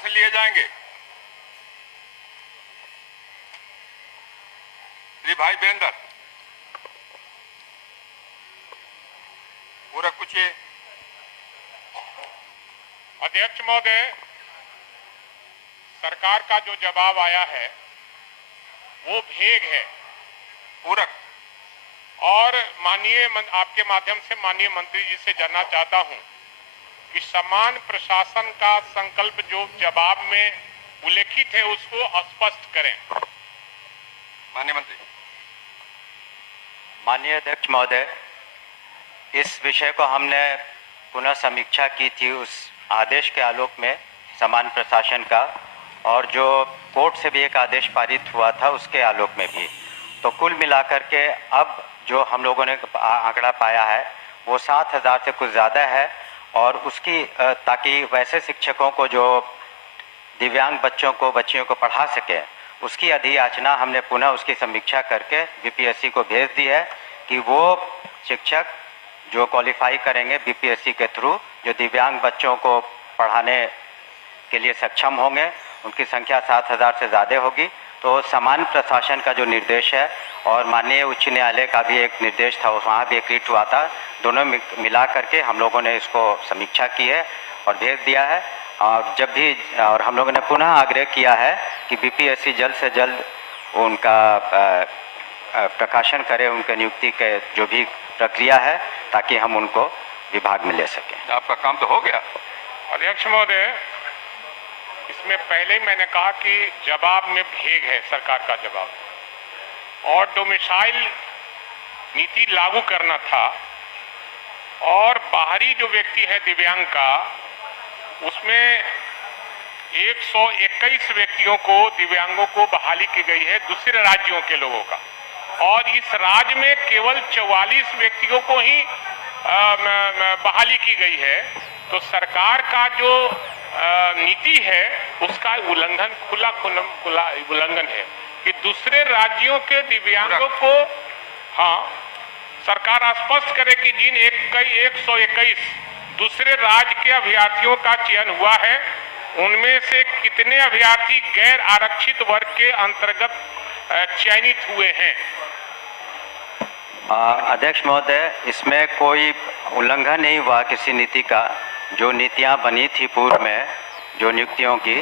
से लिए जाएंगे। श्री भाई बेंदर पूरा कुछ। अध्यक्ष महोदय, सरकार का जो जवाब आया है वो भेग है पूरक। और आपके माध्यम से माननीय मंत्री जी से जानना चाहता हूं कि समान प्रशासन का संकल्प जो जवाब में उल्लेखित है उसको स्पष्ट करें। माननीय मंत्री। माननीय अध्यक्ष महोदय, इस विषय को हमने पुनः समीक्षा की थी उस आदेश के आलोक में समान प्रशासन का, और जो कोर्ट से भी एक आदेश पारित हुआ था उसके आलोक में भी। तो कुल मिलाकर के अब जो हम लोगों ने आंकड़ा पाया है वो 7,000 से कुछ ज़्यादा है, और उसकी ताकि वैसे शिक्षकों को जो दिव्यांग बच्चियों को पढ़ा सके उसकी अधियाचना हमने पुनः उसकी समीक्षा करके बीपीएससी को भेज दी है कि वो शिक्षक जो क्वालिफाई करेंगे बीपीएससी के थ्रू, जो दिव्यांग बच्चों को पढ़ाने के लिए सक्षम होंगे, उनकी संख्या 7,000 से ज़्यादा होगी। तो समान प्रशासन का जो निर्देश है और माननीय उच्च न्यायालय का भी एक निर्देश था, वहाँ भी एक रिट हुआ था, दोनों मिला करके हम लोगों ने इसको समीक्षा की है और भेज दिया है। और हम लोगों ने पुनः आग्रह किया है कि बीपीएससी जल्द से जल्द उनका प्रकाशन करे, उनके नियुक्ति के जो भी प्रक्रिया है, ताकि हम उनको विभाग में ले सकें। आपका काम तो हो गया। अध्यक्ष महोदय, इसमें पहले ही मैंने कहा कि जवाब में भेग है सरकार का जवाब, और डोमिसाइल नीति लागू करना था, और बाहरी जो व्यक्ति है दिव्यांग का उसमें 121 व्यक्तियों को, दिव्यांगों को बहाली की गई है दूसरे राज्यों के लोगों का, और इस राज्य में केवल 44 व्यक्तियों को ही बहाली की गई है। तो सरकार का जो नीति है उसका उल्लंघन, खुला उल्लंघन है कि दूसरे राज्यों के दिव्यांगों को, हाँ, सरकार स्पष्ट करे कि जिन 121 दूसरे राज्य के अभ्यर्थियों का चयन हुआ है उनमें से कितने अभ्यर्थी गैर आरक्षित वर्ग के अंतर्गत चयनित हुए हैं। अध्यक्ष महोदय, इसमें कोई उल्लंघन नहीं हुआ किसी नीति का। जो नीतियां बनी थी पूर्व में जो नियुक्तियों की,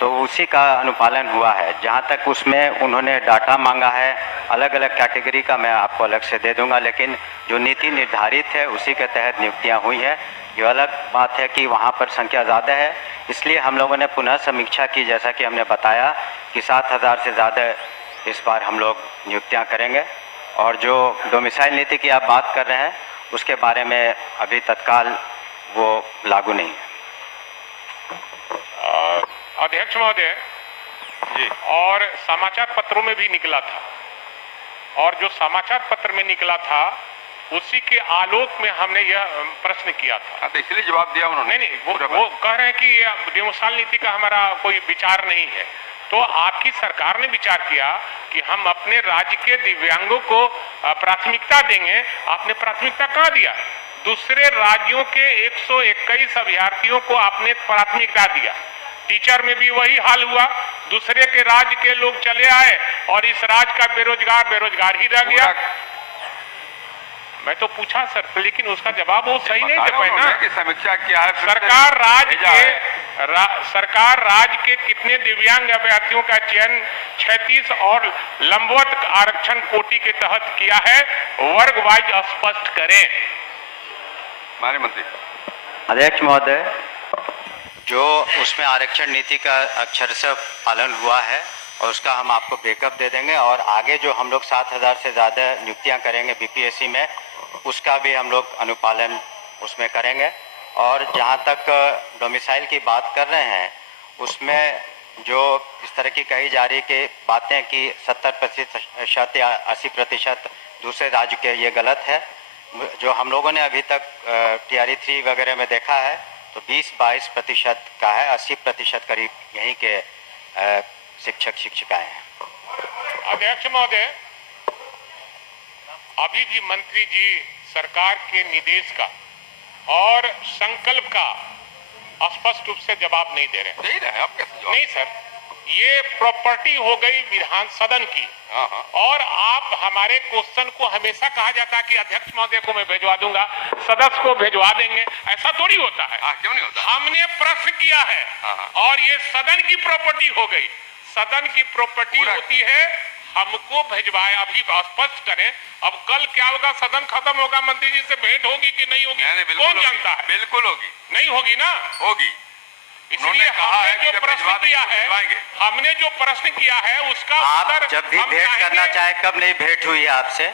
तो उसी का अनुपालन हुआ है। जहां तक उसमें उन्होंने डाटा मांगा है अलग अलग कैटेगरी का, मैं आपको अलग से दे दूंगा, लेकिन जो नीति निर्धारित है उसी के तहत नियुक्तियां हुई हैं। ये अलग बात है कि वहां पर संख्या ज़्यादा है, इसलिए हम लोगों ने पुनः समीक्षा की, जैसा कि हमने बताया कि 7,000 से ज़्यादा इस बार हम लोग नियुक्तियाँ करेंगे। और जो डोमिसाइल नीति की आप बात कर रहे हैं उसके बारे में अभी तत्काल वो लागू नहीं है। अध्यक्ष महोदय जी, और समाचार पत्रों में भी निकला था, और जो समाचार पत्र में निकला था उसी के आलोक में हमने यह प्रश्न किया था। तो इसलिए जवाब दिया उन्होंने। नहीं, वो कह रहे हैं कि डोमिसाइल नीति का हमारा कोई विचार नहीं है। तो आपकी सरकार ने विचार किया कि हम अपने राज्य के दिव्यांगों को प्राथमिकता देंगे। आपने प्राथमिकता कहाँ दिया? दूसरे राज्यों के 121 अभ्यर्थियों को आपने प्राथमिकता दिया। टीचर में भी वही हाल हुआ, दूसरे के राज्य के लोग चले आए और इस राज्य का बेरोजगार ही रह गया। मैं तो पूछा सर, लेकिन उसका जवाब वो सही नहीं दे पाए ना कि समीक्षा किया है। सरकार राज्य के कितने दिव्यांग अभ्यर्थियों का चयन 36 और लंबवत आरक्षण कोटि के तहत किया है, वर्ग वाइज स्पष्ट करें। माननीय मंत्री। अध्यक्ष महोदय, जो उसमें आरक्षण नीति का अक्षरशः पालन हुआ है और उसका हम आपको ब्रेकअप दे देंगे, और आगे जो हम लोग 7,000 से ज़्यादा नियुक्तियां करेंगे बीपीएससी में उसका भी हम लोग अनुपालन उसमें करेंगे। और जहां तक डोमिसाइल की बात कर रहे हैं उसमें जो इस तरह की कही जा रही कि बातें कि 70% या 80% दूसरे राज्य के, ये गलत है। जो हम लोगों ने अभी तक TRE 3 वगैरह में देखा है तो 20-22% का है, 80% करीब यहीं के शिक्षक शिक्षिकाएं हैं। अध्यक्ष महोदय, अभी भी मंत्री जी सरकार के निर्देश का और संकल्प का स्पष्ट रूप से जवाब नहीं दे रहे हैं। दे ही रहे हैं, आप कैसे जवाब? नहीं सर, ये प्रॉपर्टी हो गई विधान सदन की, हाँ हाँ, और आप हमारे क्वेश्चन को हमेशा कहा जाता है कि अध्यक्ष महोदय को मैं भेजवा दूंगा, सदस्य को भेजवा देंगे, ऐसा थोड़ी होता है। हाँ, क्यों नहीं होता? हमने प्रश्न किया है हाँ, हाँ। और ये सदन की प्रॉपर्टी हो गई। सदन की प्रॉपर्टी पूरा- होती है, हमको भेजवाया, अभी स्पष्ट करें। अब कल क्या होगा, सदन खत्म होगा, मंत्री जी से भेंट होगी कि नहीं होगी, नहीं, बिल्कुल कौन होगी, जानता है? बिल्कुल होगी, नहीं होगी ना। होगी। उन्होंने इसलिए कहा है हमने कि जो जब प्रश्न भिजवा देंगे किया तो है, भिजवाएंगे। हमने जो प्रश्न किया है उसका आप उत्तर जब भी हम भेंट करना चाहेंगे। चाहे, कब नहीं भेंट हुई है आपसे,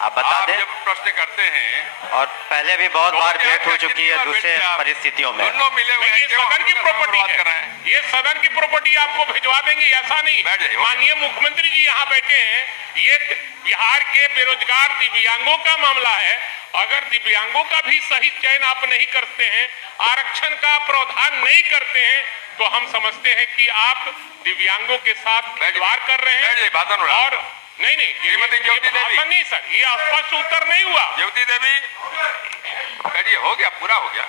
आप बता आप दें। जब प्रश्न करते हैं और पहले भी बहुत बार तो भेंट हो चुकी है कितनी बार दूसरे भेंट किया आप? परिस्थितियों में। दोनों मिले हुए नहीं, ये हैं, क्यों सदन हम की लोग प्रॉपर्टी बात कर रहे है, हैं? ये सदन की प्रॉपर्टी आपको भिजवा देंगे, ऐसा नहीं। बैठ जाइए, ओके। माननीय मुख्यमंत्री जी यहाँ बैठे हैं, ये बिहार के बेरोजगार दिव्यांगों का मामला है। अगर दिव्यांगों का भी सही चयन आप नहीं करते हैं, आरक्षण का प्रावधान नहीं करते हैं, तो हम समझते हैं कि आप दिव्यांगों के साथ खिलवाड़ कर रहे बैठ जाइए, भाषण हो हैं। रहा है। और नहीं, श्रीमती ज्योति देवी। भाषण नहीं सर, ये स्पष्ट उत्तर नहीं हुआ। ज्योति देवी, कहिए, हो गया, पूरा हो गया।